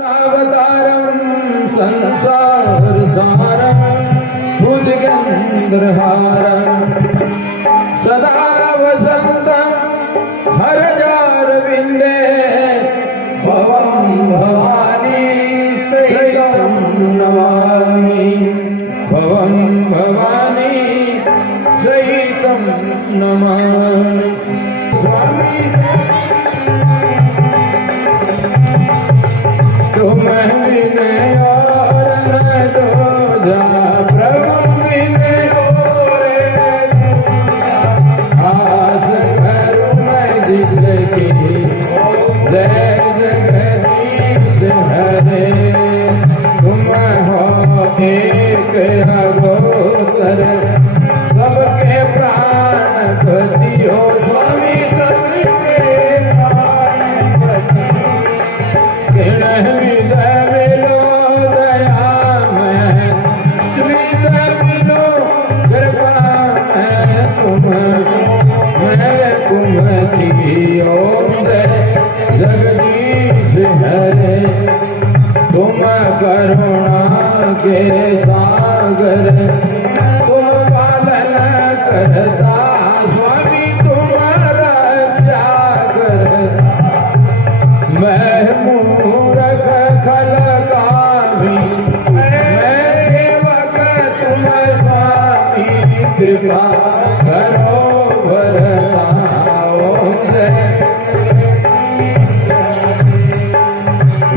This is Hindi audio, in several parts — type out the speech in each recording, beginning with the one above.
अवतारं संसार सारं भुजगेन्द्रहारं सदा वसन्तं हरजारविन्दे भवं भवानी सहितं नमामि भवं भवानी सहितं नमामि स्वामी तुम्हें मिले और न दो जा प्रभु मिले और आस करूं मैं जिसकी जय जगदीश हरे तुम हो एक अगोचर सबके प्राणपति हो स्वामी सबके प्राणपति जगदीश हरे तुम करुणा के सागर तुम पालन करता स्वामी तुम्हारा जागर मैं मूर्ख खलगामी मैं सेवक तुम स्वामी कृपा करो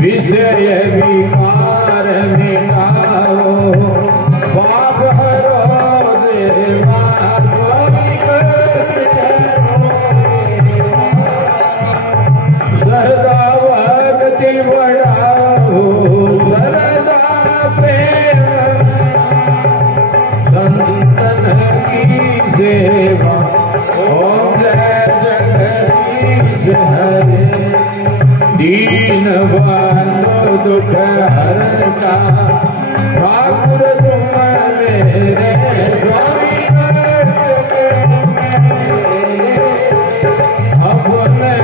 विषय विकार मिटाओ पाप हरो देवा स्वामी सदा भक्ति बढ़ाओ सरदा प्रेम संतन की सेवा ओम जय जगदीश हरे दीन बंधु दुख हरता ठाकुर तुम मेरे स्वामी अपने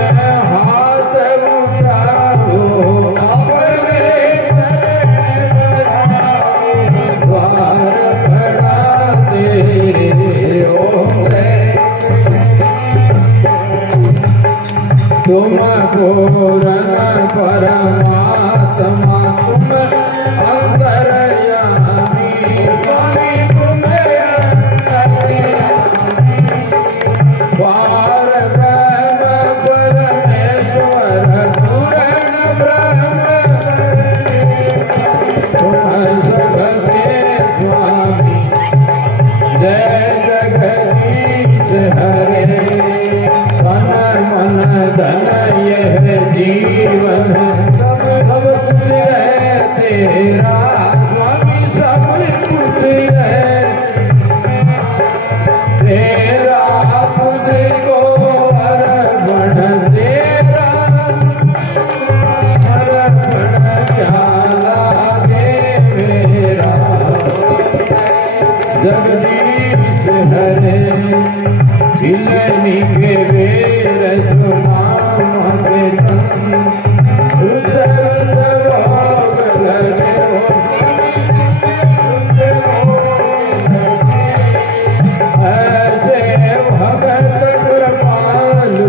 हाथ उठाओ अपने द्वार बड़ा तेरे तुम पूर्ण परमात्मा तुम अंतर्यामी स्वामी तुम पार ब्रह्म परमेश्वर पूर्ण ब्रह्म तुम सबके स्वामी जय जगदीश हरे मन धन यह जीवन सब कुछ है तेरा स्वामी सब कुछ है तेरा तुझको अर्पण तेरा अर्पण क्या लागे मेरा जगदीश हरे हिलनी के वेर सुनाम के तन उतर सरोग लगे ऐसे भगत कृपालु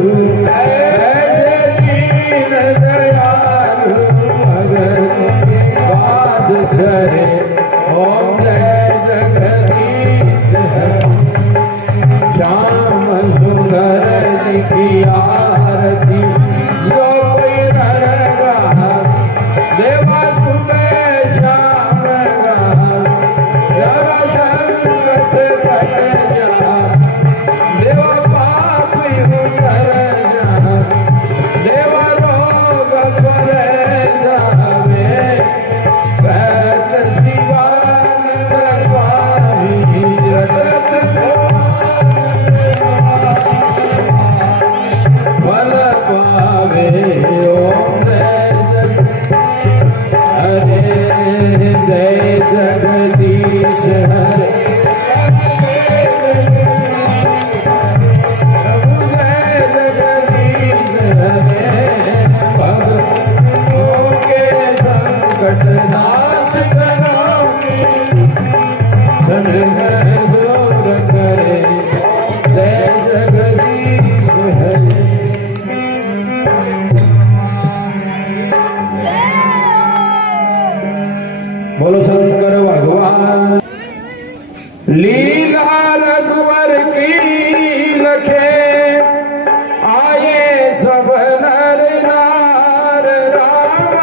ऐसे दीन दयालु भगत बाद सरे ओम जय जगदीश हरे श्याम सुंदर जी की आरती जो कोई नर गा देवा सुबह शाम गा जरा संकट कट जा देवा पाप उतर जा देवा रोग पर जावे संकट नाश करावे, धन है दूर करे, जय जगदीश हरे। बोलो शंकर भगवान। लीला रघुवर की लखे, आए सब नर नार, राम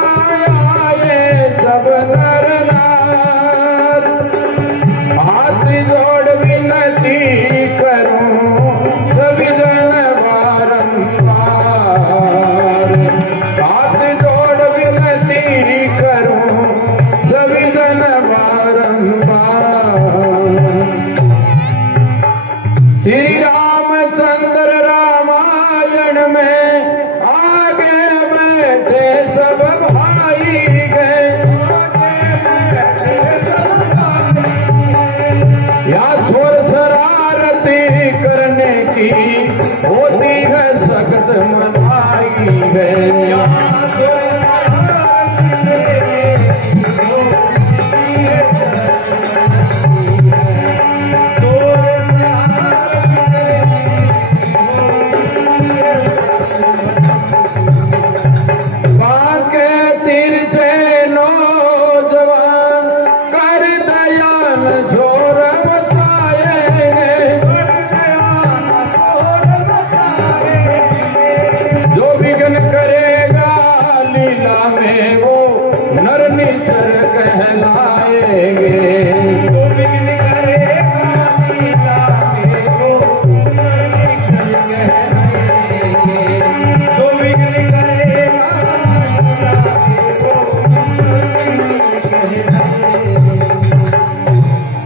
आए सब नर नार। हाथ जोड़ विनती करूं सभी जन बारंबार, हाथ जोड़ विनती करूं सभी जन बारंबार। श्री रामचंद्र रामायण में आगे बैठे सब भाई गए, या छोर शरारती करने की होती है सख्त मनाई है।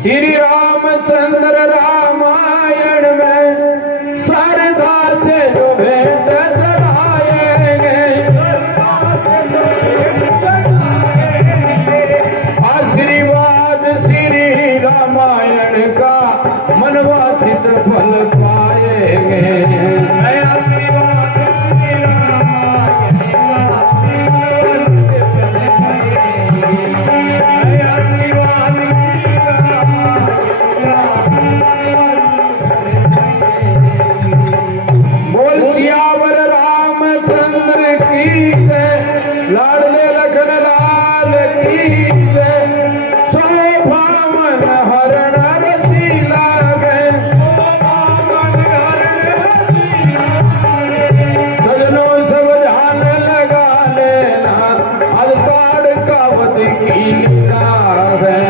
श्री रामचंद्र रामायण में श्रद्धा से जो भेंट चढ़ाएंगे, आशीर्वाद श्री रामायण का मनवांछित फल पाएंगे। आशीर्वाद श्री रामायण का आशीर्वाद बोल सियावर रामचंद्र की जय, लाडले लखन लाल की जय। शोभावन हरण रसीला गए, सजनों सब ध्यान लगा लेना, आज काड़ कावत की लीला है।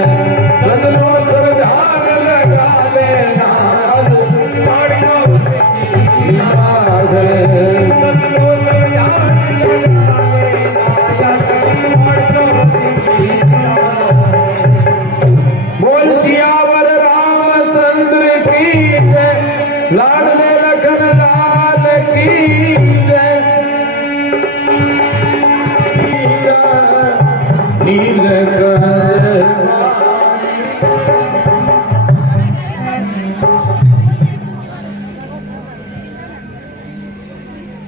सजनों सब ध्यान लगा लेना, आज काड़ कावत की लीला है। सजनों सब ध्यान लगा लेना, आज काड़ कावत की लीला है। बोल सियावर रामचंद्र की जय, लाडले लखन लाल की जय।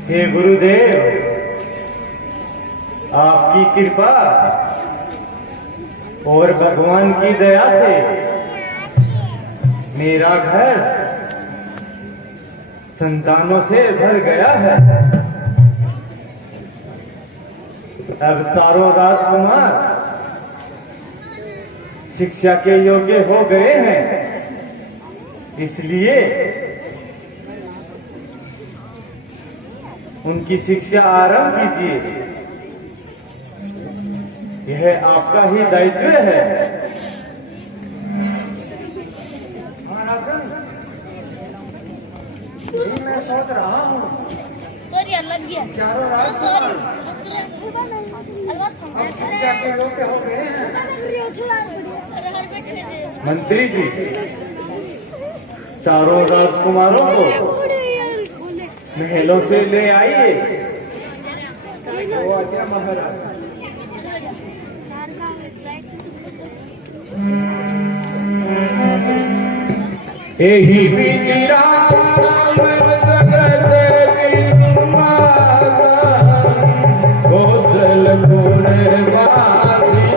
हे गुरुदेव, आपकी कृपा और भगवान की दया से मेरा घर संतानों से भर गया है। अब चारों राजकुमार शिक्षा के योग्य हो गए हैं, इसलिए उनकी शिक्षा आरंभ कीजिए। यह आपका ही दायित्व है। मैं सोच रहा हूँ सॉरी लग गया चारों शिक्षा के योग्य हो गए हैं। मंत्री जी, चारों राजकुमारों को महलों से ले आइए। महाराज यही बीती रात कौशल गुण बाजी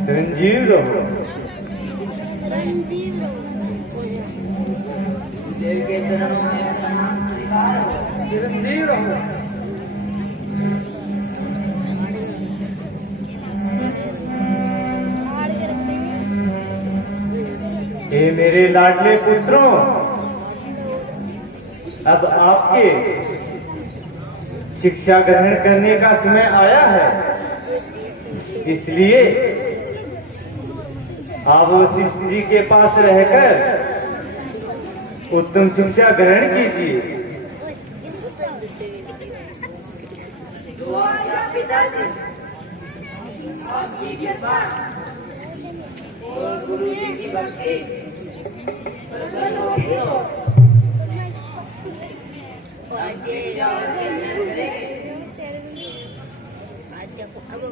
चिरंजीव रहो। रंजीव देव के चरणों में प्रणाम स्वीकार हो। चिरंजीव रहो। ये मेरे लाडले पुत्रों, अब आपके शिक्षा ग्रहण करने का समय आया है, इसलिए आप वशिष्ठ जी के पास रहकर उत्तम शिक्षा ग्रहण कीजिए। पिताजी आपकी कृपा और गुरु जी की भक्ति प्रबल होगी तो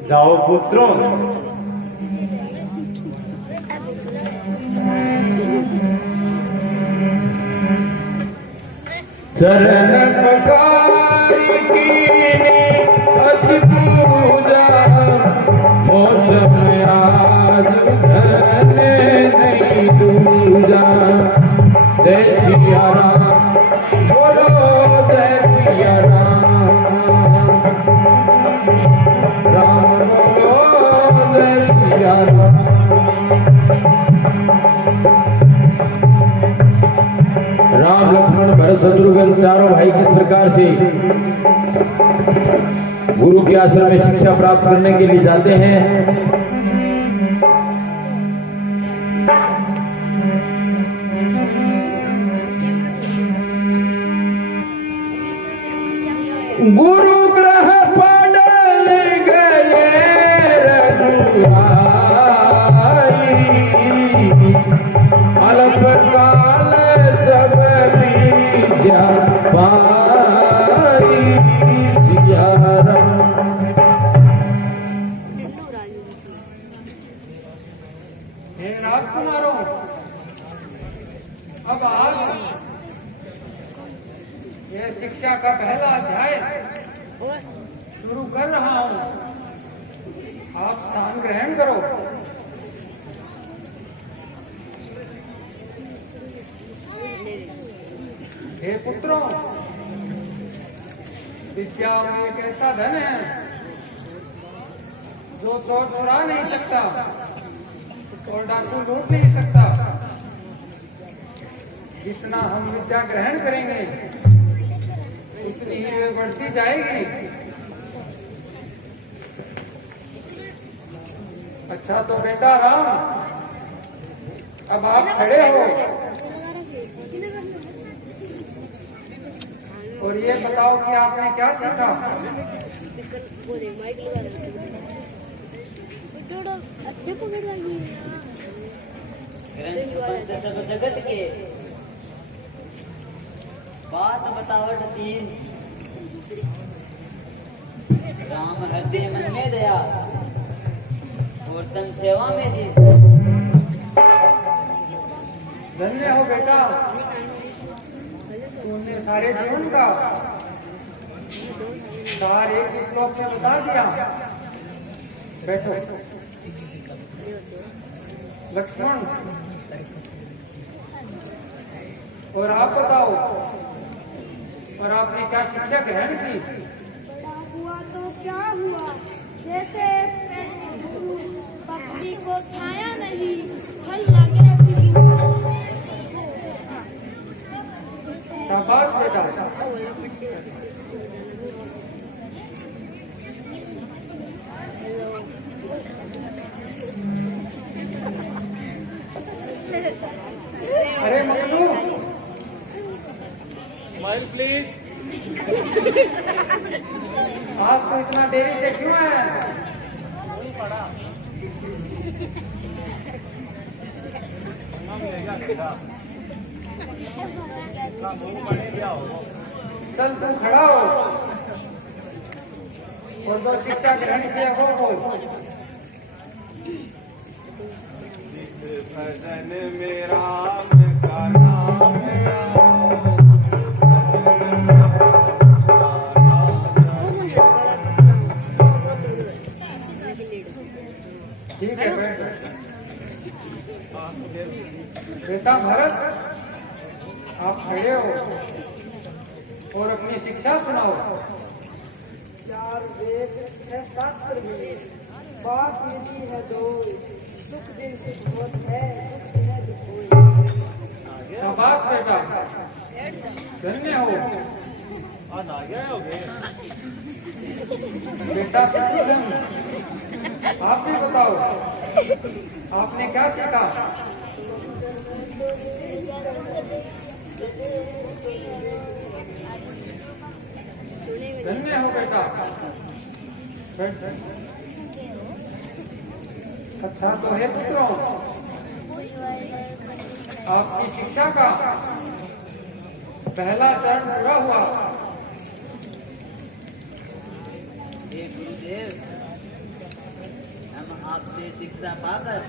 जाओ पुत्रों, चरण पखारी कीनी अति पूजा, मौसम आज धने नहीं दूजा। जय सिया राम, बोलो जय सिया राम, राम बोलो जय सिया राम। राम लक्ष्मण भरत शत्रुघ्न चारों भाई किस प्रकार से गुरु के आश्रम में शिक्षा प्राप्त करने के लिए जाते हैं। गुरु ग्रह पड़ल गए रघुराई, अल्प काल सब विद्या पाई। सिया राम। हे राजकुमारों, अब आज ये शिक्षा का पहला अध्याय शुरू कर रहा हूं। आप स्थान ग्रहण करो। हे पुत्रों, विद्या एक ऐसा धन है जो चोर चुरा नहीं सकता और डाकू लूट नहीं सकता। जितना हम विद्या ग्रहण करेंगे उतनी ही बढ़ती जाएगी। अच्छा तो बेटा राम, अब आप खड़े हो और ये बताओ कि आपने क्या सीखा। सब जगत के बात बतावट तीन, राम हृदय मन में दया और तन सेवा में जी। धन्य हो बेटा, तुमने सारे जीवन का सार एक श्लोक में बता दिया। बैठो। लक्ष्मण, और आप बताओ, और आपने क्या शिक्षा ग्रहण की। बड़ा हुआ तो क्या हुआ, जैसे पक्षी को छाया नहीं, फल लगे शाबाश बेटा। अरे मकलू, स्माइल प्लीज। आज तो इतना देरी से क्यों है। चल तू खड़ा हो और जो शिक्षा ग्रहण किया वो बोल। भजन में राम का नाम ठीक है बेटा भरत, आप खड़े हो और अपनी शिक्षा सुनाओ। 4 वेद 6 शास्त्र में बात यदि है दो, सुख दिन सुख होत है, दुख दिन है दुख होय। शाबाश बेटा, धन्य हो बेटा। शत्रुघ्न, आप भी बताओ, आपने क्या सीखा? धन्य हो बेटा। अच्छा तो है पुत्रों, आपकी शिक्षा का पहला चरण पूरा हुआ। हे गुरुदेव, हम आपसे शिक्षा पाकर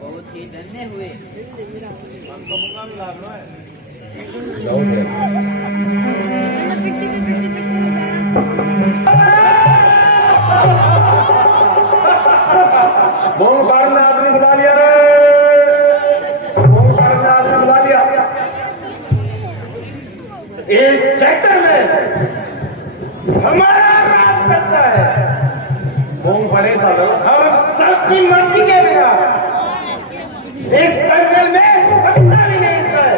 बहुत ही धन्य हुए। जाओ भरत। ओंकार ने आदमी बुला लिया रे, ओंकार ने आदमी बुला लिया। इस क्षेत्र में हमारा राज चलता है। ओम भले चलो, हम सबकी मर्जी के बिना इस जंगल में पत्ता भी नहीं हिलता है।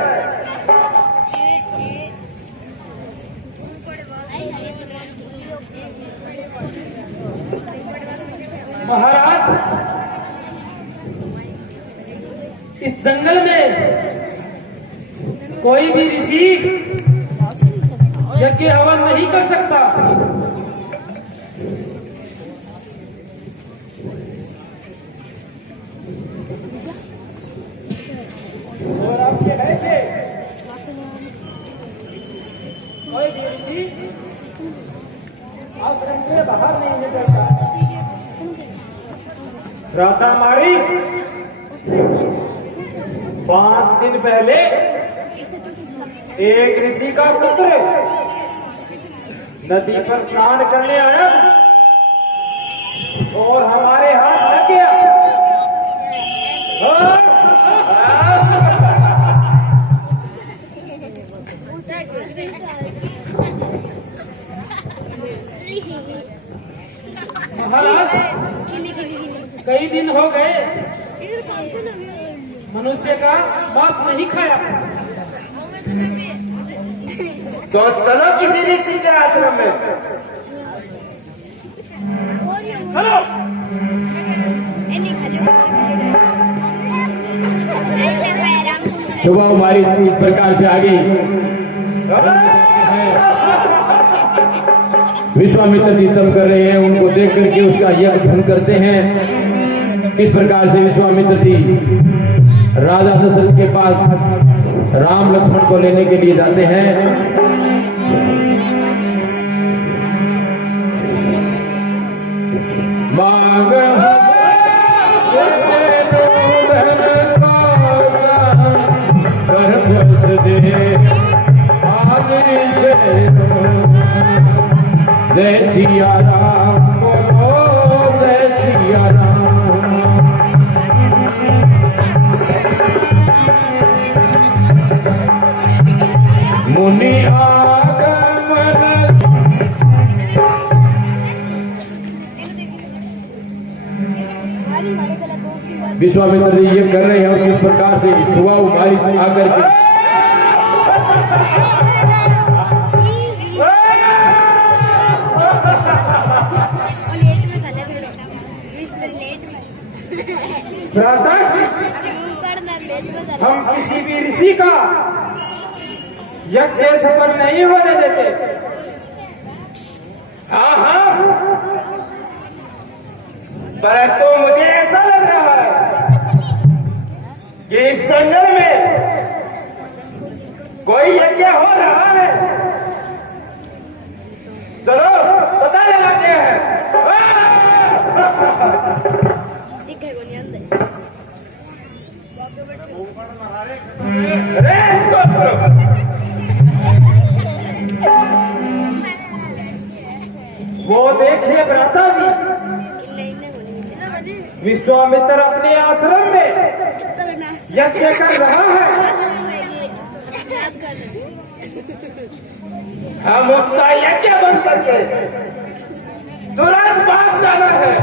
महाराज, इस जंगल में कोई भी ऋषि यज्ञ हवन नहीं कर सकता। और आपके ऐसे कोई भी ऋषि आश्रम से बाहर नहीं निकलता। राधा मारी 5 दिन पहले एक ऋषि का पुत्र नदी पर स्नान करने आया और हमारे हाथ लग गया। महाराज, कई दिन हो गए मनुष्य का मांस नहीं खाया। तो चलो किसी ऋषि के आश्रम में। चलो। सुबह हमारी इस प्रकार से आगे विश्वामित्र जी तप कर रहे हैं, उनको देख करके उसका यज्ञ भंग करते हैं। किस प्रकार से विश्वामित्र जी राजा दशरथ के पास राम लक्ष्मण को लेने के लिए जाते हैं। मांग जय सिया राम बोलो, जय सिया राम। मुनि आगमन विश्वामित्र जी ये कर रहे हैं और किस प्रकार से सुबह उभारी आकर के हम किसी भी ऋषि का यज्ञ सफल नहीं होने देते। हाँ हाँ, परंतु मुझे ऐसा लग रहा है कि इस जंगल में कोई यज्ञ हो रहा है। चलो पता लगाते हैं। वो देखिए भ्राता जी, विश्वामित्र अपने आश्रम में यज्ञ कर रहा है। हम उसका यज्ञ बंद करके तुरंत भाग जाना है,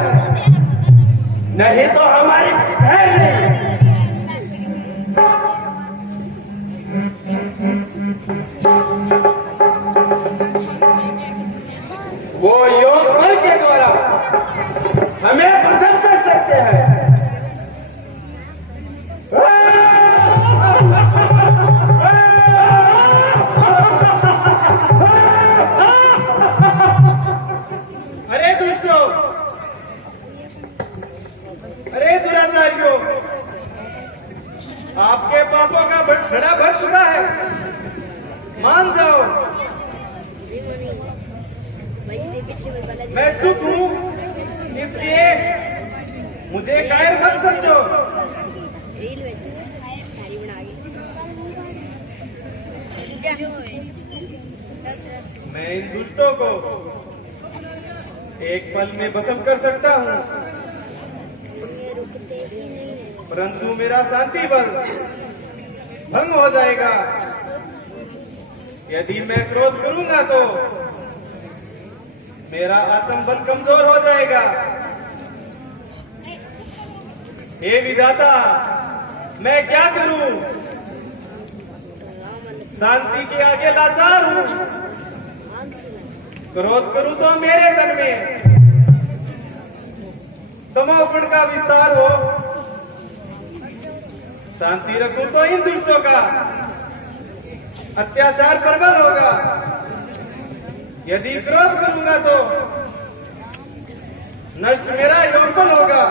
नहीं तो हमारी खैर नहीं। वो योग बल के द्वारा हमें पसंद कर सकते हैं। अरे दुष्टों, अरे दुराचारियों, आपके पापों का घड़ा भर चुका है, मान जाओ। मैं चुप हूँ, इसलिए मुझे कायर मत समझो। मैं इन दुष्टों को एक पल में भस्म कर सकता हूँ, परंतु मेरा शांति बल भंग हो जाएगा। यदि मैं क्रोध करूंगा तो मेरा आत्म बल कमजोर हो जाएगा। हे विधाता, मैं क्या करूं? शांति के आगे लाचार हूं। क्रोध करूं तो मेरे तन में तमोगुण का विस्तार हो, शांति रखूं तो इन दुष्टों का अत्याचार प्रबल होगा। यदि क्रोध करूंगा तो नष्ट मेरा योगबल होगा।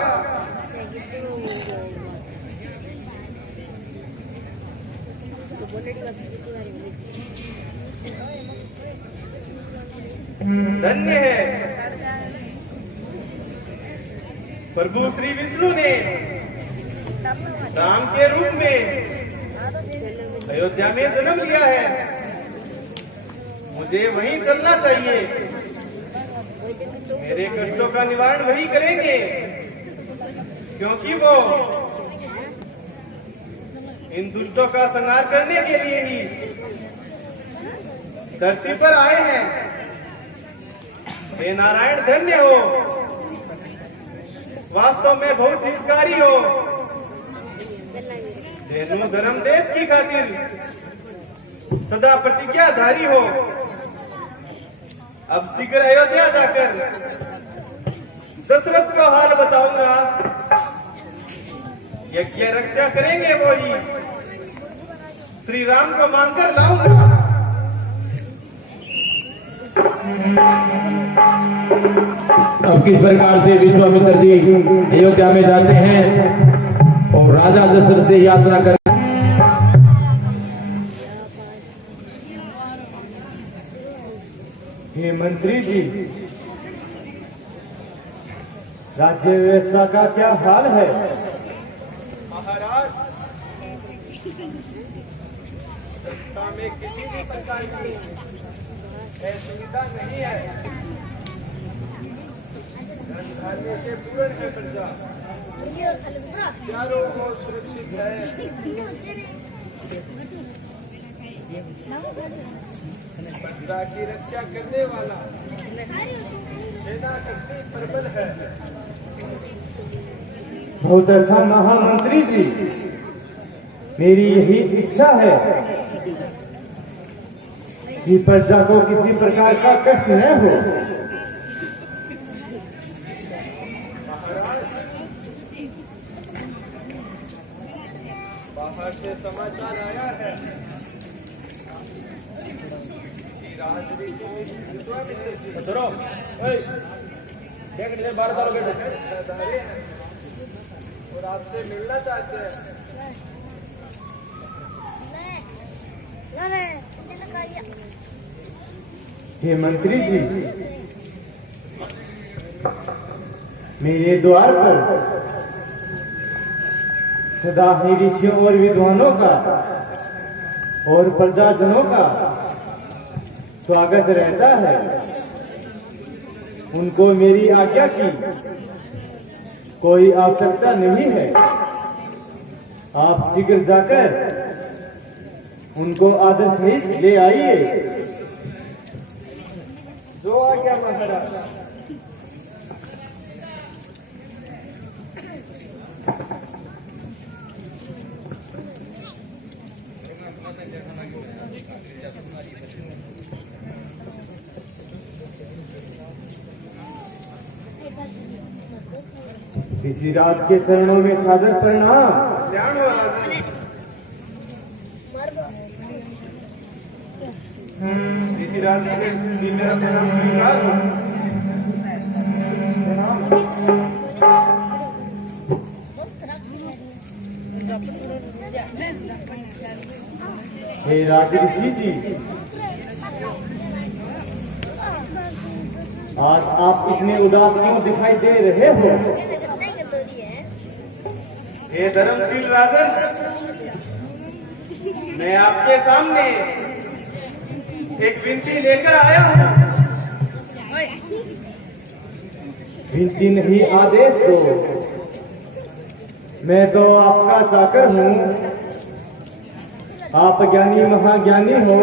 धन्य है प्रभु श्री विष्णु ने राम के रूप में अयोध्या में जन्म लिया है। मुझे वहीं चलना चाहिए, मेरे कष्टों का निवारण वही करेंगे, क्योंकि वो इन दुष्टों का संहार करने के लिए ही धरती पर आए हैं। हे नारायण, धन्य हो, वास्तव में बहुत हितकारी हो। धेनु धर्म देश की खातिर सदा प्रतिज्ञाधारी हो। अब शीघ्र अयोध्या जाकर दशरथ को हाल बताऊंगा। यज्ञ रक्षा करेंगे वो ही, श्री राम को मांगकर लाऊंगा। अब किस प्रकार से विश्वामित्र जी अयोध्या में जाते हैं और राजा दशरथ से यात्रा कर। हे मंत्री जी, राज्य व्यवस्था का क्या हाल है? महाराज, संस्था में किसी भी प्रकार की सुविधा नहीं है। धनधान्य से पूर्ण है प्रजा, चारों ओर सुरक्षित है। प्रजा की रक्षा करने वाला सेना शक्ति प्रबल है। बहुत अच्छा महामंत्री जी, मेरी यही इच्छा है कि प्रजा को किसी प्रकार का कष्ट न हो। बाहर से समाचार आया है कि और आपसे मिलना चाहते हैं। हे मंत्री जी, मेरे द्वार पर सदा ही ऋषियों और विद्वानों का और प्रजाजनों का स्वागत रहता है। उनको मेरी आज्ञा की कोई आवश्यकता नहीं है। आप शीघ्र जाकर उनको आदर सहित ले आइए। जो आज्ञा महाराज। ऋषिराज के चरणों में सादर प्रणाम। ध्यान हो राजन। ऋषिराज के मेरा प्रणाम स्वीकार हो। हे राज ऋषि जी, आज आप इतने उदास क्यों दिखाई दे रहे हो? हे धर्मशील राजन, मैं आपके सामने एक विनती लेकर आया हूँ। विनती नहीं, आदेश दो। मैं तो आपका चाकर हूँ। आप ज्ञानी महाज्ञानी हो,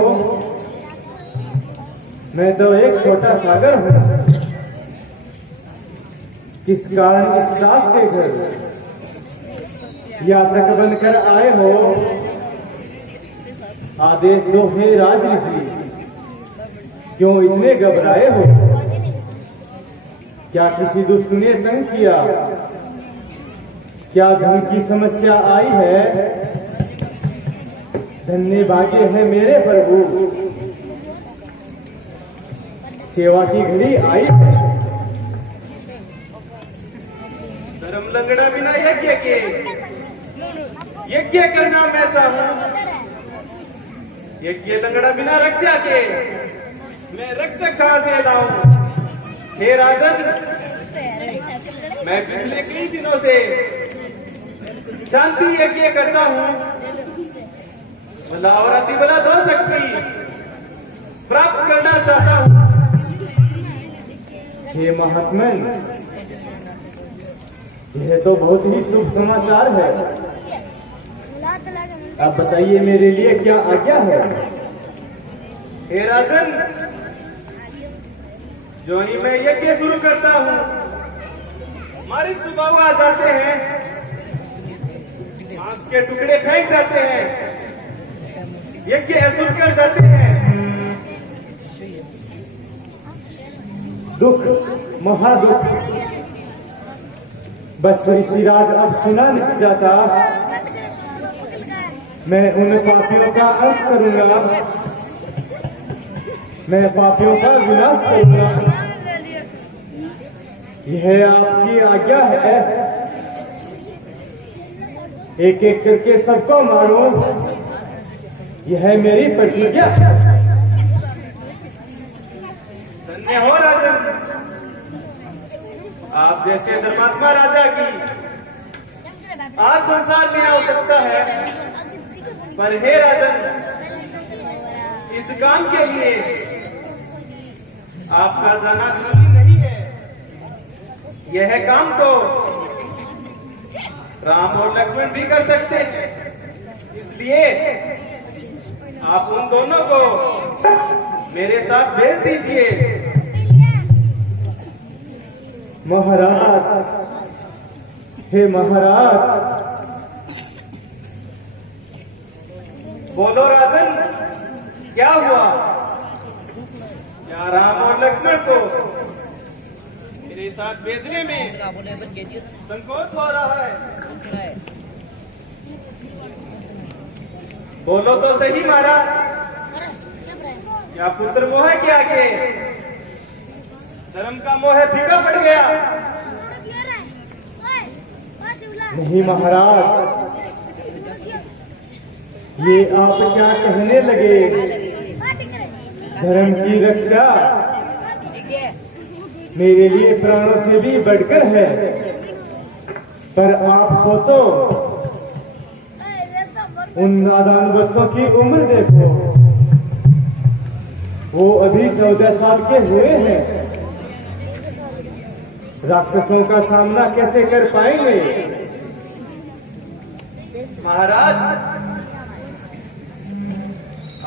मैं तो एक छोटा सागर हूँ। किस कारण इस दास के घर याचक बनकर आए हो? आदेश दो हे राज ऋषि, क्यों इतने घबराए हो? क्या किसी दुष्ट ने तंग किया? क्या धन की समस्या आई है? धन्य भाग्य है मेरे प्रभु, सेवा की घड़ी आई है। धर्म लंगड़ा बिना यज्ञ के यज्ञ करना मैं चाहूँ। यज्ञ लंगड़ा बिना रक्षा के मैं रक्षक कहाँ से लाऊं? हे राजन, मैं पिछले कई दिनों से शांति यज्ञ करता हूँ। भला और अति भला दो शक्ति प्राप्त करना चाहता हूँ। हे महात्मन, यह तो बहुत ही शुभ समाचार है। अब बताइए मेरे लिए क्या आज्ञा है? हे राजन, जो ही मैं यज्ञ शुरू करता हूँ, हमारे स्वभाव आ जाते हैं, मांस के टुकड़े फेंक जाते हैं, यज्ञ असुर कर जाते हैं। दुख, महादुख। बस ऋषिराज अब सुना नहीं जाता। मैं उन पापियों का अंत करूंगा, मैं पापियों का विनाश करूंगा। यह आपकी आज्ञा है। एक एक करके सबको मारूं, यह मेरी प्रतिज्ञा। धन्य हो राजन, आप जैसे धर्मात्मा राजा की आज संसार में आवश्यकता है। पर हे राजन, इस काम के लिए आपका जाना जरूरी नहीं है। यह काम तो राम और लक्ष्मण भी कर सकते हैं। इसलिए आप उन दोनों को मेरे साथ भेज दीजिए। महाराज, हे महाराज, बोलो राजन, क्या हुआ? क्या राम और लक्ष्मण को मेरे साथ भेजने में संकोच हो रहा है? बोलो तो सही महाराज, क्या पुत्र मोह के आगे धर्म का मोह फीका पड़ गया? नहीं महाराज, ये आप क्या कहने लगे? धर्म की रक्षा मेरे लिए प्राणों से भी बढ़कर है। पर आप सोचो, उन नादान बच्चों की उम्र देखो, वो अभी 14 साल के हुए हैं। राक्षसों का सामना कैसे कर पाएंगे? महाराज,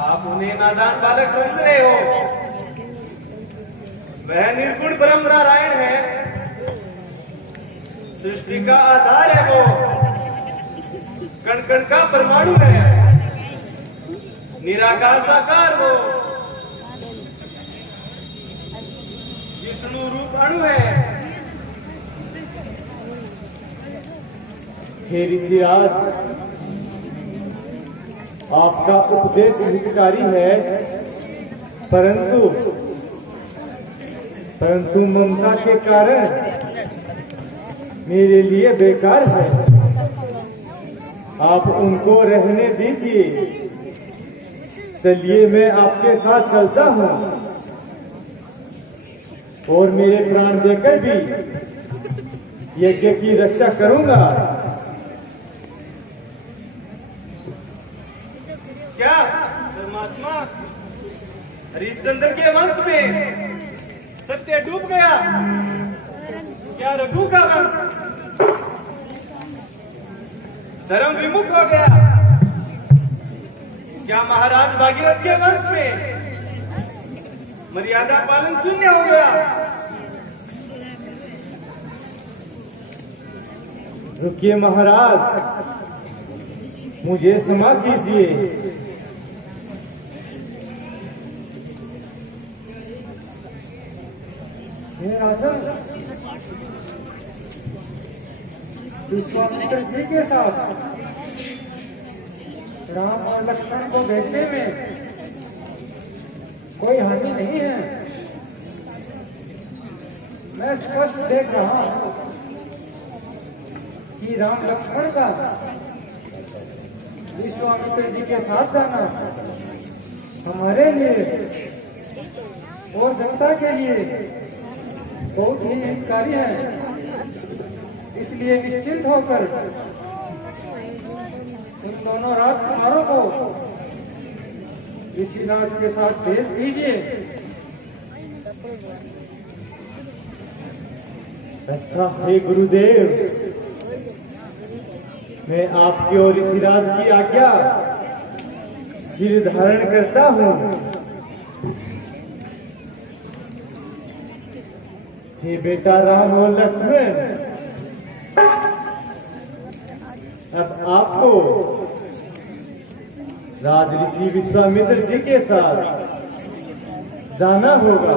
आप उन्हें नादान बालक समझ रहे हो। वह निर्गुण ब्रह्म नारायण है, सृष्टि का आधार है वो, कण कण का परमाणु है, निराकार साकार वो, विष्णु रूप अणु है। हे ऋषिराज, आपका उपदेश हितकारी है, परंतु ममता के कारण मेरे लिए बेकार है। आप उनको रहने दीजिए। चलिए, मैं आपके साथ चलता हूँ और मेरे प्राण देकर भी यज्ञ की रक्षा करूंगा। क्या परमात्मा, हरिश्चंद्र के वंश में सत्य डूब गया? क्या रघु का वंश धर्म विमुख हो गया? क्या महाराज भागीरथ के वंश में मर्यादा पालन शून्य हो गया? रुकिए महाराज, मुझे क्षमा कीजिए। राजा, विश्वामित्र जी के साथ राम और लक्ष्मण को भेजने में कोई हानि नहीं है। मैं स्पष्ट देख रहा हूं कि राम लक्ष्मण का विश्वामित्र जी के साथ जाना हमारे लिए और जनता के लिए बहुत ही हितकारी है। इसलिए निश्चिंत होकर उन दोनों राजकुमारों को ऋषिराज के साथ भेज दीजिए। अच्छा, हे गुरुदेव, मैं आपकी और ऋषिराज की आज्ञा सिर धारण करता हूँ। हे बेटा राम और लक्ष्मण, अब आपको राज ऋषि विश्वामित्र जी के साथ जाना होगा।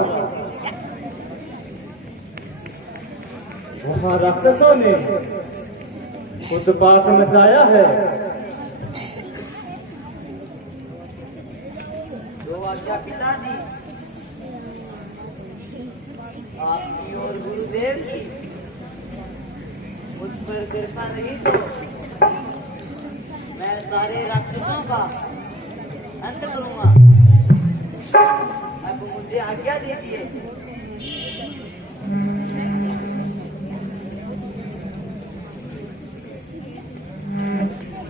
वहां राक्षसों ने उत्पात मचाया है। दो आज्ञा पिताजी, आपकी और गुरुदेव की मुझ पर कृपा नहीं तो मैं सारे राक्षसों का अंत करूंगा। अब मुझे आज्ञा दीजिए।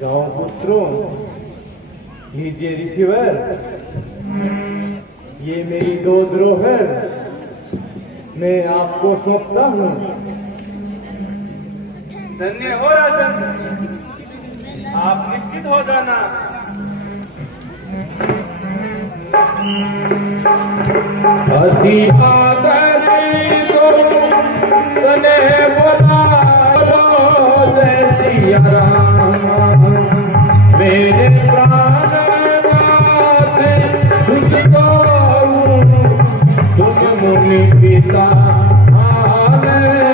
जाओ पुत्रों, लीजिए ऋषिवर, ये मेरी 2 द्रोहर मैं आपको सौंपता हूँ। धन्य हो राजन, आप निश्चित हो जाना। अति आदर तो तने बोला जय सिया राम, मेरे प्राण नाथ सुख को तुम मुनि पिता हाल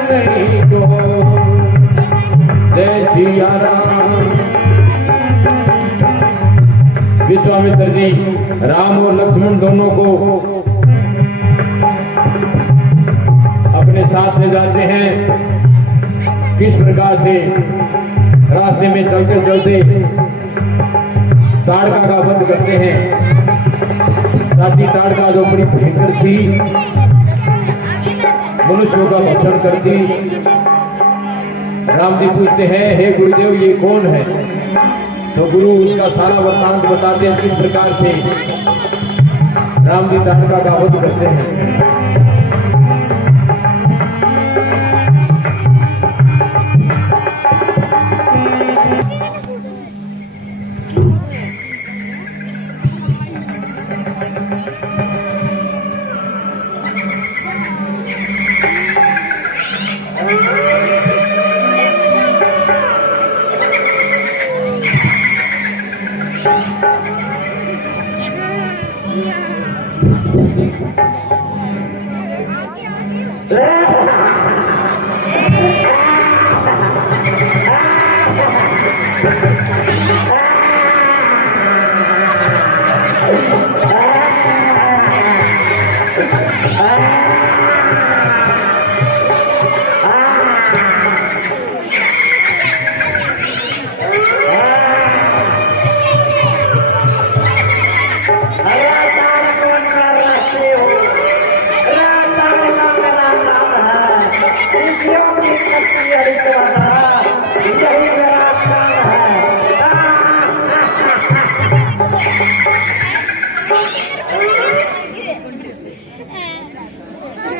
नहीं को। जय सिया राम। विश्वामित्र जी राम और लक्ष्मण दोनों को अपने साथ ले जाते हैं। किस प्रकार से रास्ते में चलते चलते ताड़का का वध करते हैं। साथी ताड़का जो बड़ी भयंकर थी, मनुष्यों का भक्षण करती। राम जी पूछते हैं, हे गुरुदेव ये कौन है? तो गुरु उसका सारा वृत्तांत बताते हैं, किस प्रकार से राम जी ताड़का का वध करते हैं।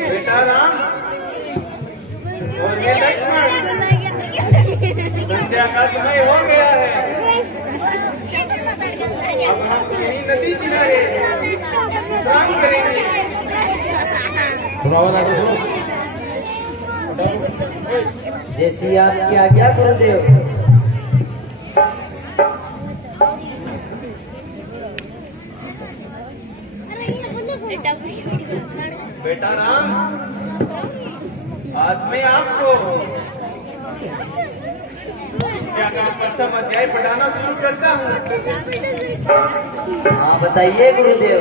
बेटा राम और ये लक्ष्मण, संध्या का समय हो गया है। अब हम इन्हीं नदी किनारे स्नान करेंगे। जैसी आपकी आज्ञा गुरुदेव। बेटा राम, आज मैं आपको शिक्षा का प्रथम अध्याय पढ़ाना शुरू करता हूँ। हाँ बताइए गुरुदेव।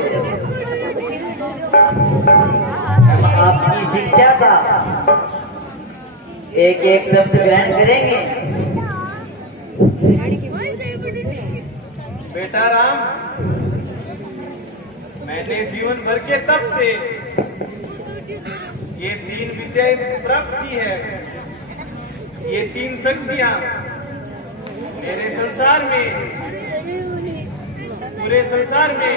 हम आपकी शिक्षा का एक एक शब्द ग्रहण करेंगे। बेटा राम, मैंने जीवन भर के तप से ये 3 विद्याएं प्राप्त की है। ये 3 शक्तियां मेरे संसार में, पूरे संसार में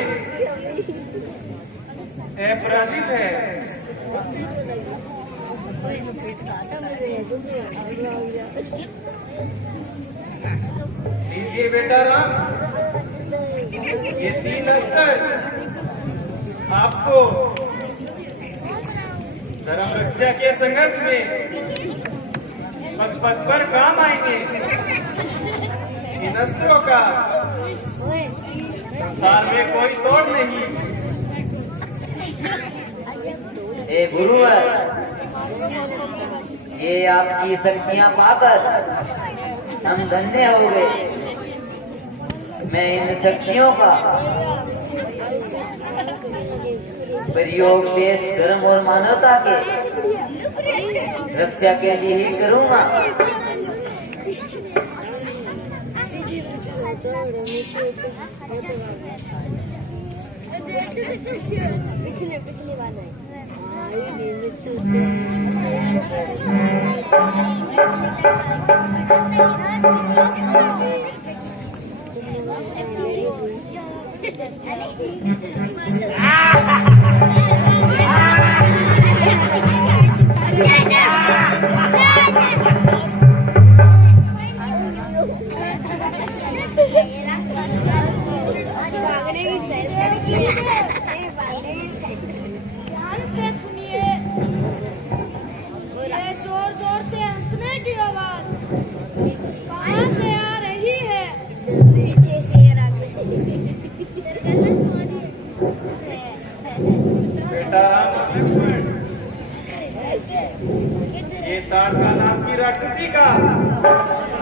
अपराजित है। लीजिए बेटा राम, ये 3 अस्त्र आपको धर्म रक्षा के संघर्ष में पद पद पर काम आएंगे। इन अस्त्रों का संसार में कोई तोड़ नहीं। हे गुरुवर, ये आपकी शक्तियां पाकर हम धन्य हो गए। मैं इन शक्तियों का प्रयोग देश, धर्म और मानवता के रक्षा के लिए ही करूंगा। पिछले वाला ध्यान से सुनिए, ये जोर जोर से हंसने की आवाज कहाँ से आ रही है? पीछे से बेटा लक्ष्मण, ये ताड़का नाम की राक्षसी का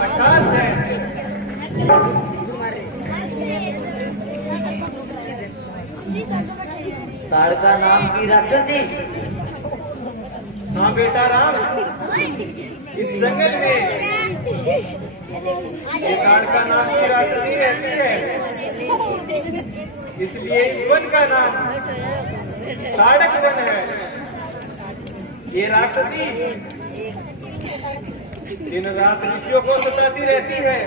अट्ठास है। ताड़का नाम की राक्षसी? हाँ बेटा राम, इस जंगल में ये ताड़का नाम की राक्षसी रहती है, इसलिए इस वन का नाम ताड़क वन है। ये राक्षसी दिन रात ऋषियों को सताती रहती है।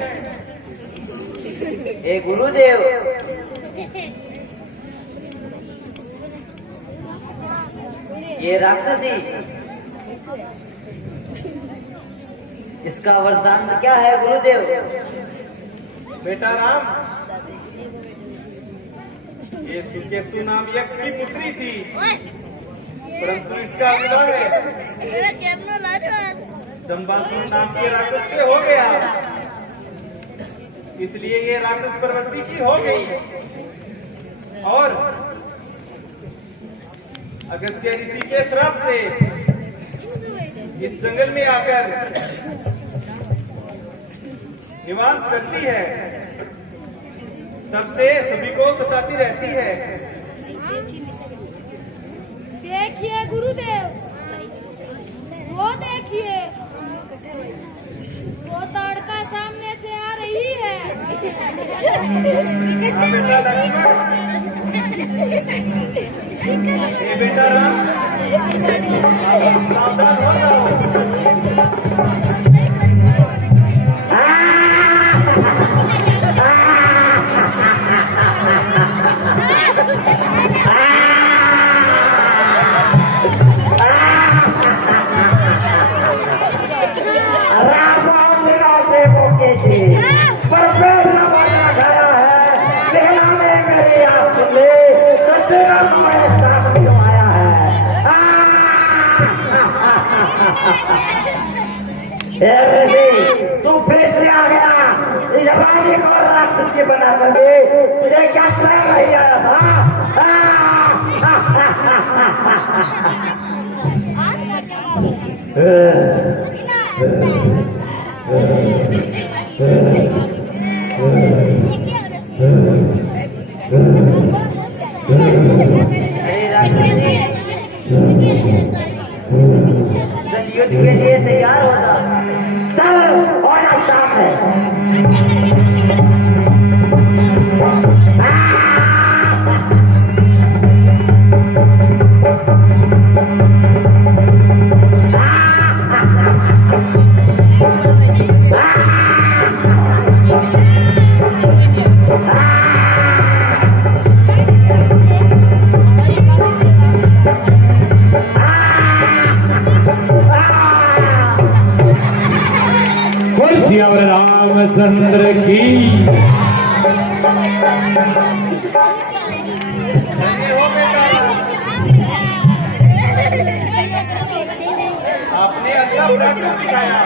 हे गुरुदेव, ये राक्षसी, इसका वरदान क्या है गुरुदेव? बेटा राम, ये सुकेतु नाम यक्ष की पुत्री थी, परंतु इसका विवाह जम्बासुर नाम के राक्षस से हो गया, इसलिए ये राक्षस प्रवृत्ति की हो गई। और अगस्त्य ऋषि के श्राप से इस जंगल में आकर निवास करती है, तब से सभी को सताती रहती है। देखिए गुरुदेव, वो देखिए, वो तड़का सामने से आ रही है। ये बेटा राम, सावधान हो जाओ। तू फिर से आ गया, इस रानी को राक्षस बना करके तुझे क्या कर रही आया था? अरे राक्षसी, चल युद्ध के लिए तैयार हो जा। चल और सामने सियावर रामचंद्र की। आपने अच्छा पराक्रम दिखाया,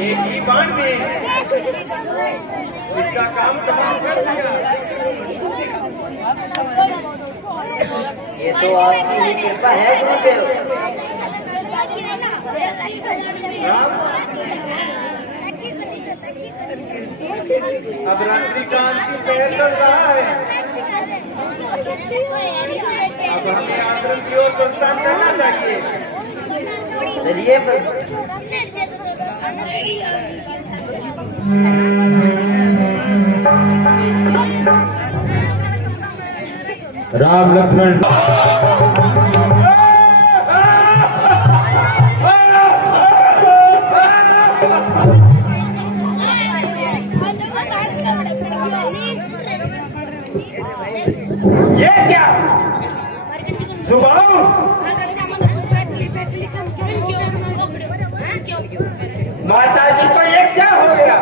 एक ही बाण में इसका काम तमाम कर दिया। ये तो आपकी ही कृपा है गुरुदेव। अब रात्रि का अंतिम पहर चल रहा है, अब हमें आश्रम की ओर प्रस्थान करना चाहिए। चलिए राम लक्ष्मण ये क्या सुबह माता जी को ये क्या हो गया?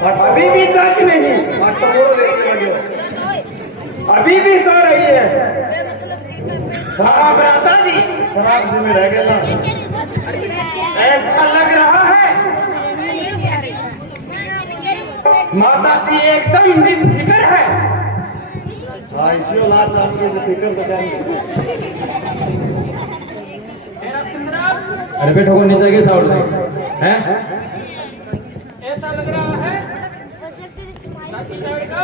और अभी भी जाग नहीं, अभी भी सो रही है। हाँ माता जी, शराब से में रह गया। ऐसा लग रहा है माता जी एकदम निस्फिकर है। इसी औलाद चालू के फिक्र बताएंगे। अरे बेटो को नीचे कैसा उठ रहे हैं? ऐसा लग रहा है ताकि लड़का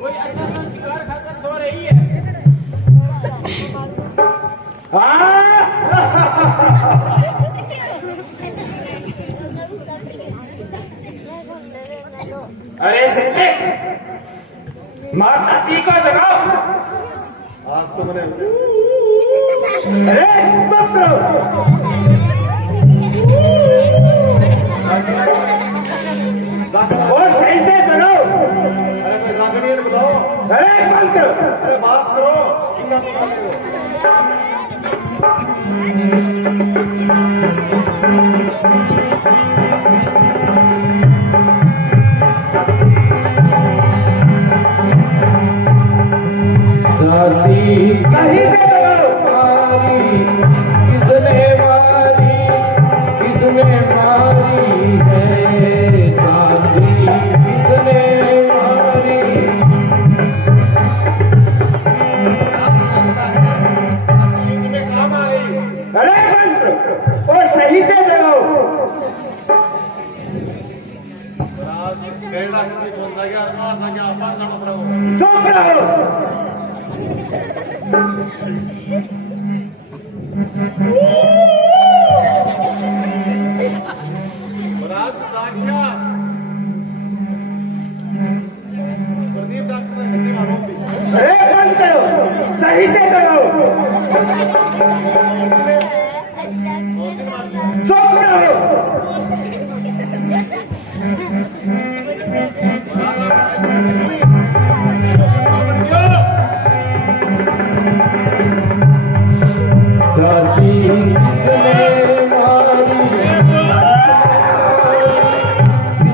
कोई अच्छा सा शिकार खाकर सो रही है। अरे सिद्धे, माता जी को जगाओ। आज तो मैंने अरे चुप करो। और सही से जगाओ। अरे कोई जागनी है बुलाओ। अरे बंद करो। अरे बात करो। इनका तो करो। साथी सही से जगाओ। किसने अरे बंद और सही से जगाओ। चुप रहो। अरे बंद करो, सही से जगाओ। चुप रहो। चाची किसने मारी,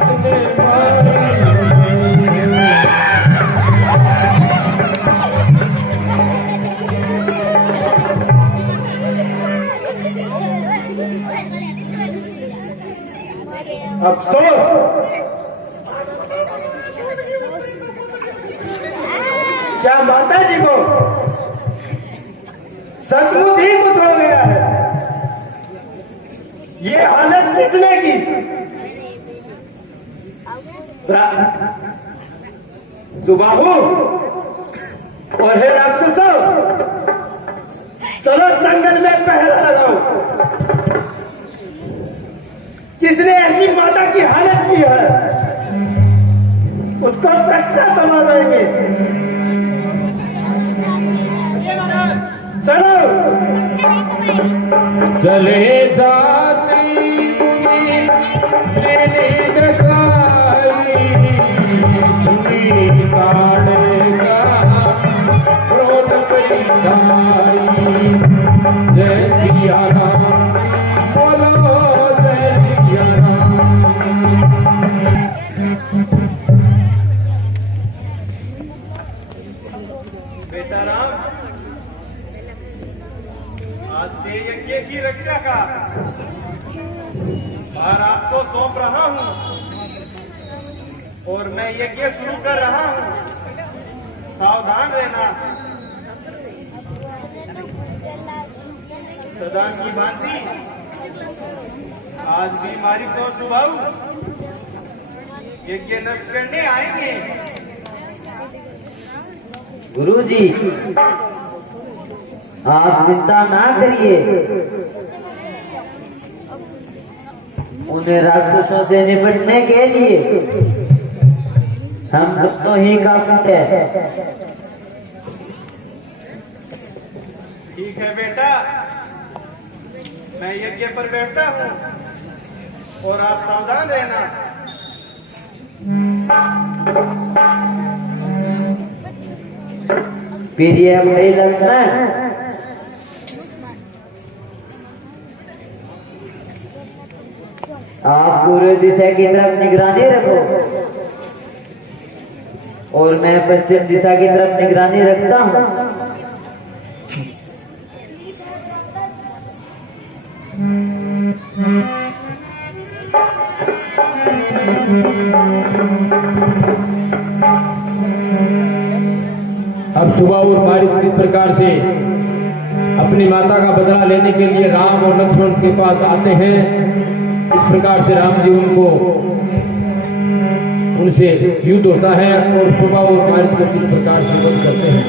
किसने मारी। अफसोस, क्या माता जी को सचमुच ही कुछ हो गया है? ये हालत किसने की? सुबाहु और हे राक्षसों, चलो जंगल में पहरा लगाओ। किसने ऐसी माता की हालत की है, उसको कच्चा चला जाएंगे। चलो। चले जाती लेने जगाई, सुनी काढ़े का क्रोध पई गाई। जय सिया राम बोलो, जय सिया राम। बेटा राम, आज से यज्ञ की रक्षा का भार आपको सौंप रहा हूं और मैं यज्ञ शुरू कर रहा हूं। सावधान रहना। सदा की भांति आज भी हमारी सोच सुभाव यज्ञ नष्ट करने आएंगे। गुरुजी, आप चिंता ना करिए, उन्हें राक्षसों से निपटने के लिए हम दोनों ही काफी है। ठीक है बेटा, मैं यज्ञ पर बैठता हूं और आप सावधान रहना। प्रिय भाई लक्ष्मण, आप पूर्व दिशा की तरफ निगरानी रखो और मैं पश्चिम दिशा की तरफ निगरानी रखता हूँ। अब सुबह और बारिश किस प्रकार से अपनी माता का बदला लेने के लिए राम और लक्ष्मण के पास आते हैं, इस प्रकार से राम जी उनसे युद्ध होता है और सुबह और बारिश को किस प्रकार से वध करते हैं।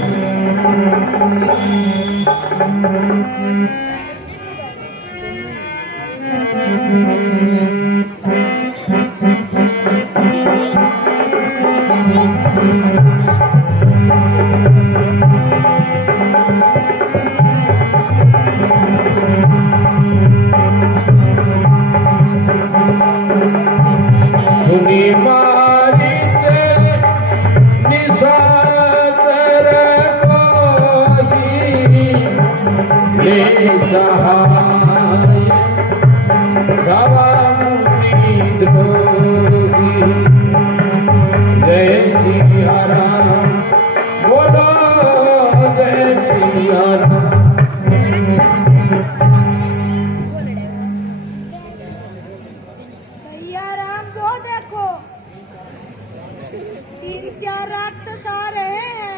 भैया राम वो देखो, 3-4 राक्षस आ रहे हैं।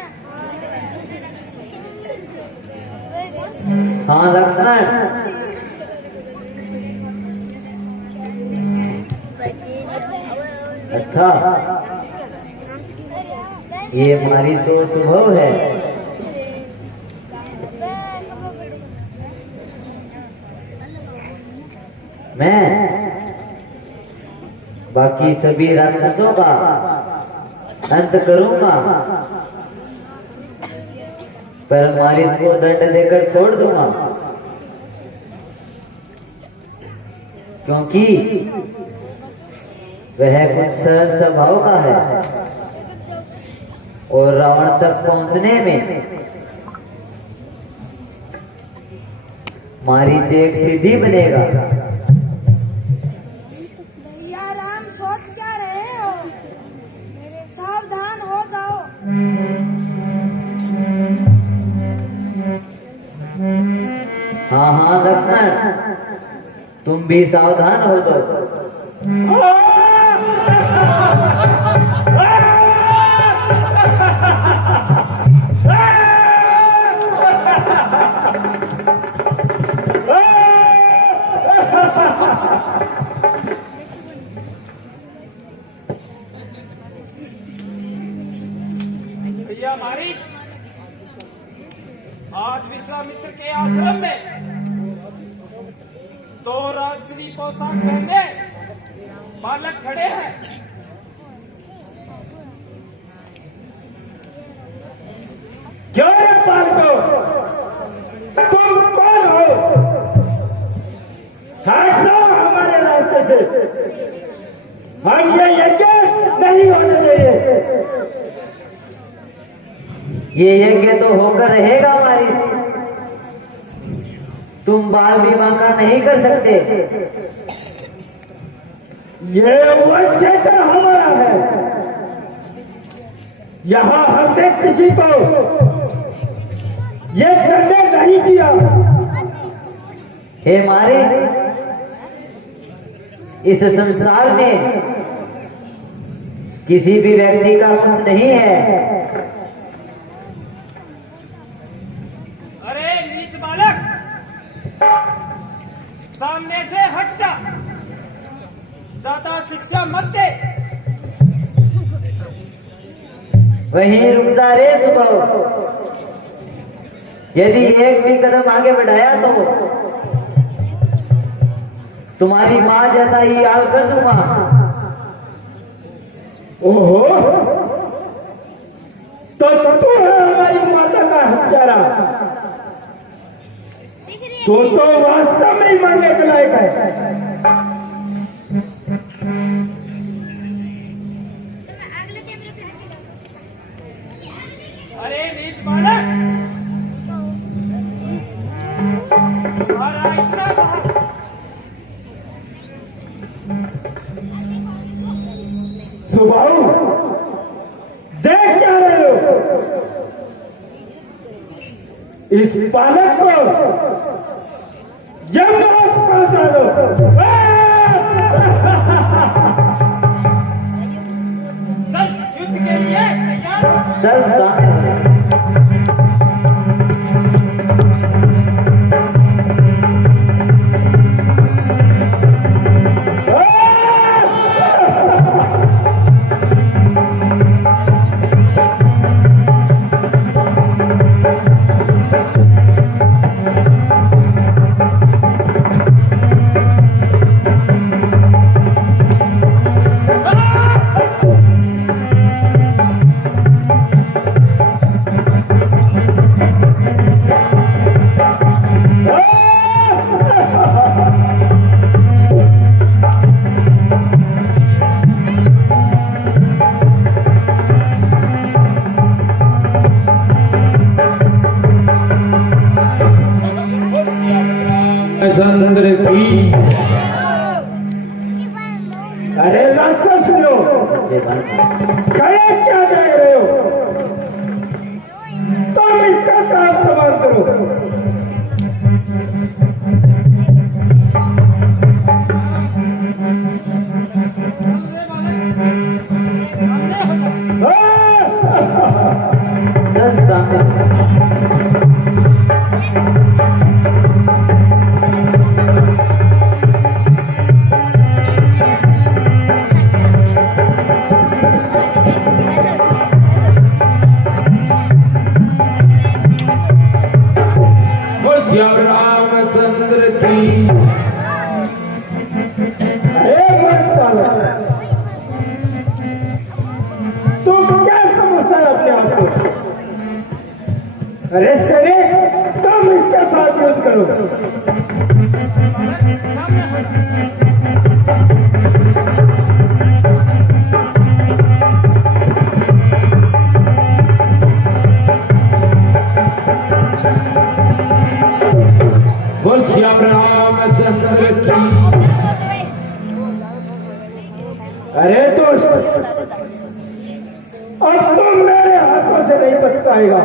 हाँ लक्ष्मण, अच्छा, ये हमारी तो स्वभाव है। मैं बाकी सभी राक्षसों का अंत करूंगा, पर मारिस को दंड देकर छोड़ दूंगा, क्योंकि वह कुछ सरल स्वभाव का है और रावण तक पहुंचने में मारीच एक सीधी बनेगा। भैया राम सोच क्या रहे हो? सावधान हो जाओ। हाँ हाँ लक्ष्मण, तुम भी सावधान हो जाओ। भैया हमारी आज विश्वामित्र के आश्रम में दो राजश्री पोशाक पहने बालक खड़े हैं। क्यों है बालको? तुम कौन हो? हट जाओ हमारे रास्ते से, हम ये यज्ञ नहीं होने देंगे। ये यज्ञ तो होकर रहेगा हमारी, तुम बाल विवाह का नहीं कर सकते। ये वो क्षेत्र हमारा है, यहाँ हमने किसी को ये करने नहीं दिया। हे मारे, इस संसार में किसी भी व्यक्ति का कुछ नहीं है। अरे नीच बालक, सामने से हट जा, ज्यादा शिक्षा मत दे। वहीं रुक जा रे सुबह, यदि एक भी कदम आगे बढ़ाया तो तुम्हारी मां जैसा ही हाल कर दूंगा। ओहो, तो तू है हमारी माता का हत्यारा, तो वास्तव में ही मरने के लायक है। अरे नीच बालक, तुम्हारा इतना साहस, सुबाऊ देख क्या रहे हो? इस बालक को यमलोक पहुंचा दो। चल युद्ध के लिए तैयार। चल सामने। चंद्र की। अरे राक्षस लोग, खड़े क्या देख रहे हो? तुम इसका काम तमाम करो। चल सामने। अरे सैनिक, तुम इसके साथ युद्ध करो। बोल श्याम रामचंद्र की। अरे दोस्त, अब तुम मेरे हाथों से नहीं बच पाएगा।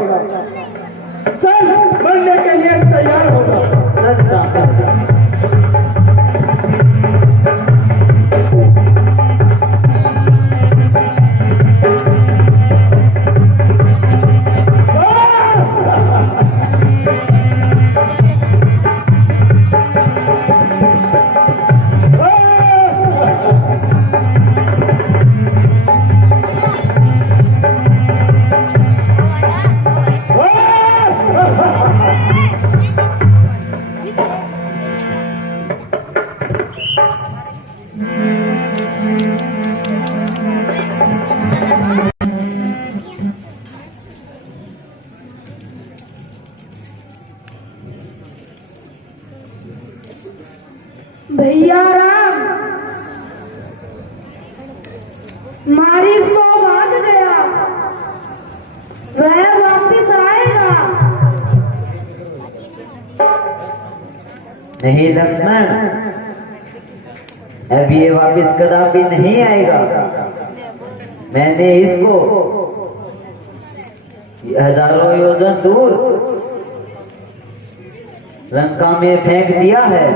चल, मरने के लिए तैयार होगा। भैया राम, मारिस तो भाग गया, वह वापिस आएगा। नहीं लक्ष्मण, अब ये वापिस कदापि नहीं आएगा। मैंने इसको हजारों योजन दूर लंका में फेंक दिया है।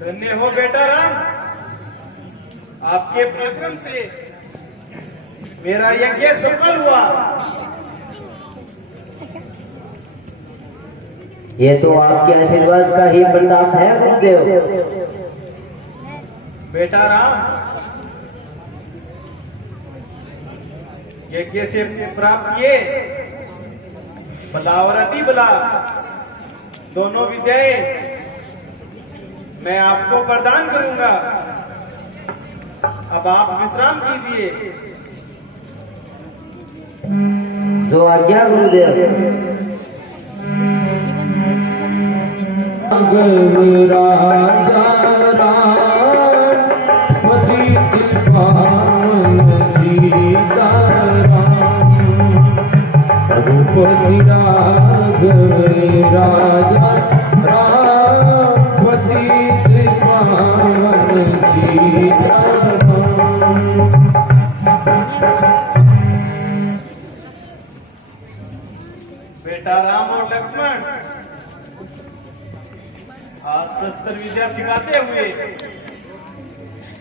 धन्य हो बेटा राम, आपके पराक्रम से मेरा यज्ञ सफल हुआ। ये तो आपके आशीर्वाद का ही प्रताप है गुरुदेव। बेटा राम, यज्ञ से प्राप्त किए बला और अति बला दोनों विद्याएं मैं आपको प्रदान करूंगा। अब आप विश्राम कीजिए। जो आज्ञा गुरुदेव। राजा राम पतित पावन सीताराम, रघुपति राघव राजा राम पतित पावन सीताराम। बेटा राम और लक्ष्मण, आज शस्त्र विद्या सिखाते हुए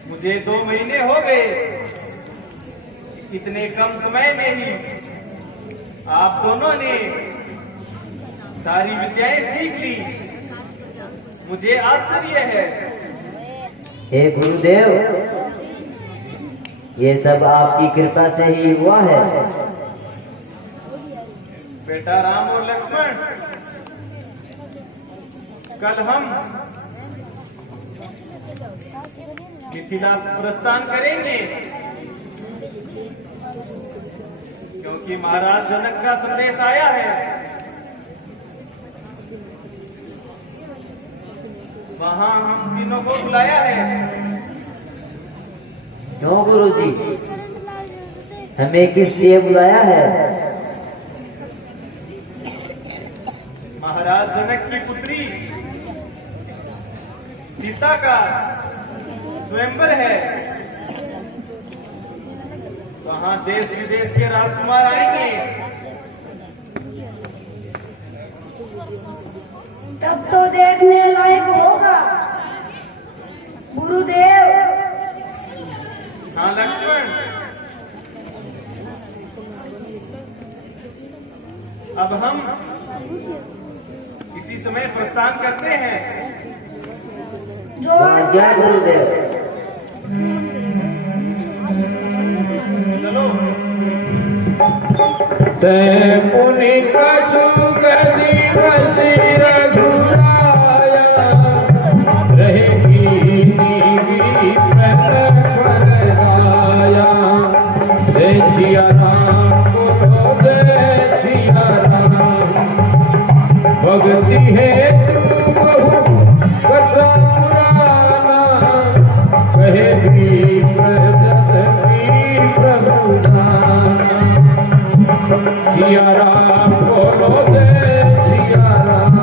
मुझे 2 महीने हो गए। इतने कम समय में ही आप दोनों ने सारी विद्याएं सीख ली। मुझे आश्चर्य है। हे गुरुदेव, ये सब आपकी कृपा से ही हुआ है। बेटा राम और लक्ष्मण, कल हम मिथिला प्रस्थान करेंगे, क्योंकि महाराज जनक का संदेश आया है। वहां हम तीनों को बुलाया है। क्यों गुरुजी, हमें किस लिए बुलाया है? महाराज जनक की पुत्री सीता का स्वयंवर है। वहां देश विदेश के राजकुमार आएंगे। तब तो देखने लायक होगा गुरुदेव। हाँ लक्ष्मण, अब हम इसी समय प्रस्थान करते हैं। जो आज्ञा गुरुदेव। चलो। तय पुनि कछुक दिवस रघुराया, रहेगी नीवी प्रकट फलदायी। सिया राम बोलो जय सिया राम।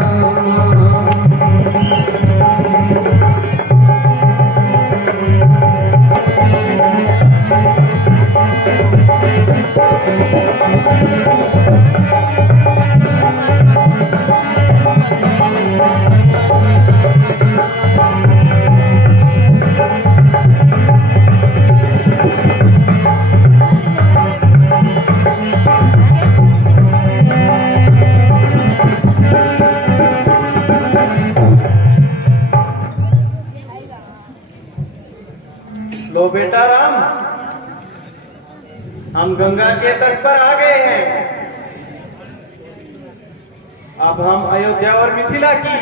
लो बेटा राम, हम गंगा के तट पर आ गए हैं। अब हम अयोध्या और मिथिला की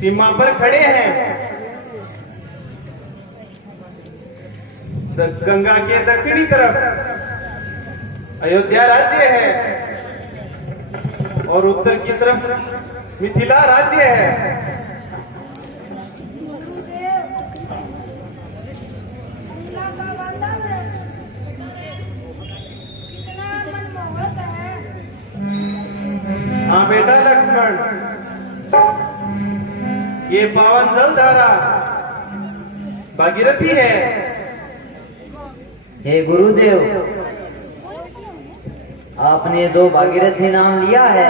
सीमा पर खड़े हैं। गंगा के दक्षिणी तरफ अयोध्या राज्य है और उत्तर की तरफ मिथिला राज्य है। लीला का वर्णन कितना मनमोहक है। हाँ बेटा लक्ष्मण, ये पावन जलधारा भागीरथी है। हे गुरुदेव, आपने दो भागीरथी नाम लिया है,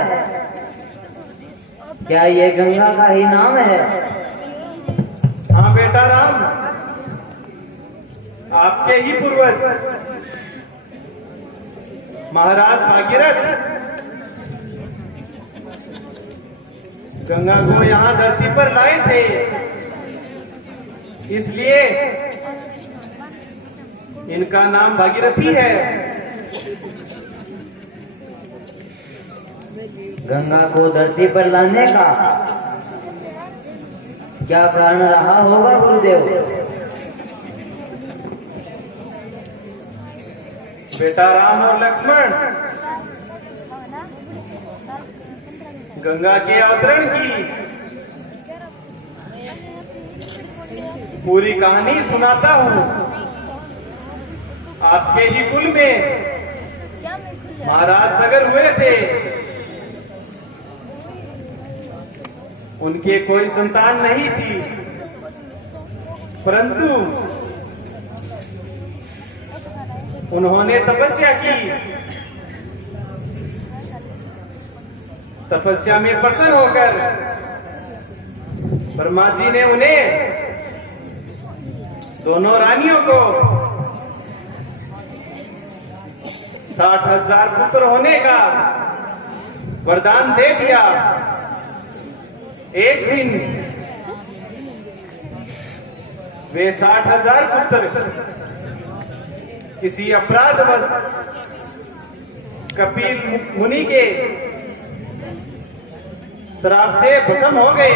क्या ये गंगा का ही नाम है? हाँ बेटा राम, आपके ही पूर्वज महाराज भागीरथ गंगा को यहाँ धरती पर लाए थे, इसलिए इनका नाम भागीरथी है। गंगा को धरती पर लाने का क्या कारण रहा होगा गुरुदेव? बेटा राम और लक्ष्मण, गंगा के अवतरण की पूरी कहानी सुनाता हूँ। आपके ही कुल में महाराज सगर हुए थे, उनके कोई संतान नहीं थी, परंतु उन्होंने तपस्या की। तपस्या में प्रसन्न होकर ब्रह्मा जी ने उन्हें दोनों रानियों को 60,000 पुत्र होने का वरदान दे दिया। एक दिन वे 60,000 पुत्र किसी अपराधवश कपिल मुनि के श्राप से भस्म हो गए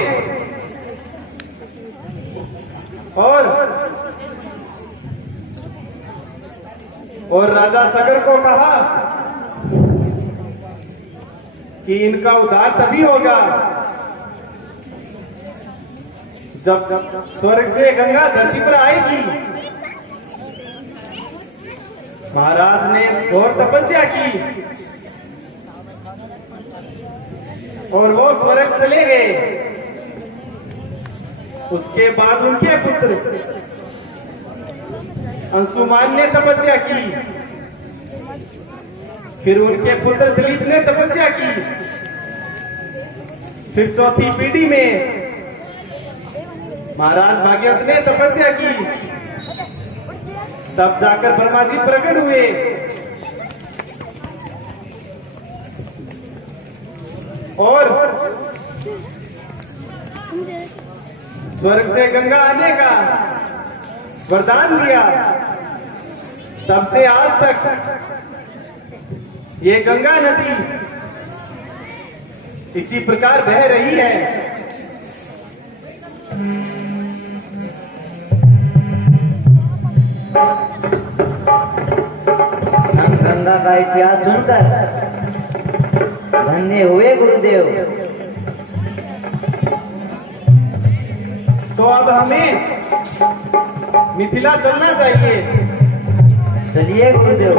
और राजा सगर को कहा कि इनका उद्धार तभी होगा जब स्वर्ग से गंगा धरती पर आएगी। महाराज ने घोर तपस्या की और वो स्वर्ग चले गए। उसके बाद उनके पुत्र अंशुमान ने तपस्या की, फिर उनके पुत्र दिलीप ने तपस्या की, फिर चौथी पीढ़ी में महाराज भागीरथ ने तपस्या की, तब जाकर ब्रह्मा जी प्रकट हुए और स्वर्ग से गंगा आने का वरदान दिया। तब से आज तक ये गंगा नदी इसी प्रकार बह रही है। हम गंगा का इतिहास सुनकर धन्य हुए गुरुदेव। तो अब हमें मिथिला चलना चाहिए। चलिए गुरुदेव।